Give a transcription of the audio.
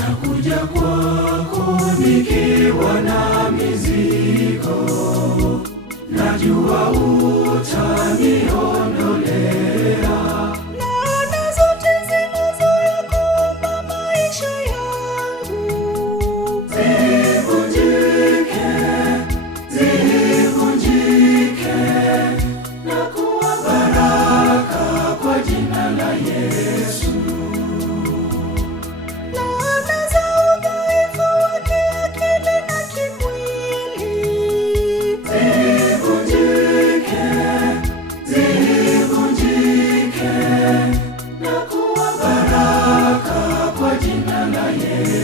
Nakuja kwako nikiwa na mizigo, najua utaniondolea. Laana zote zinazoyakumba maisha yangu zivunjike, zivunjike, na kuwa baraka kwa jina la Yesu. Laana za udhaifu wa kiakili na kimwili Zivunjike, zivunjike, na kuwa baraka kwa jina la Yesu.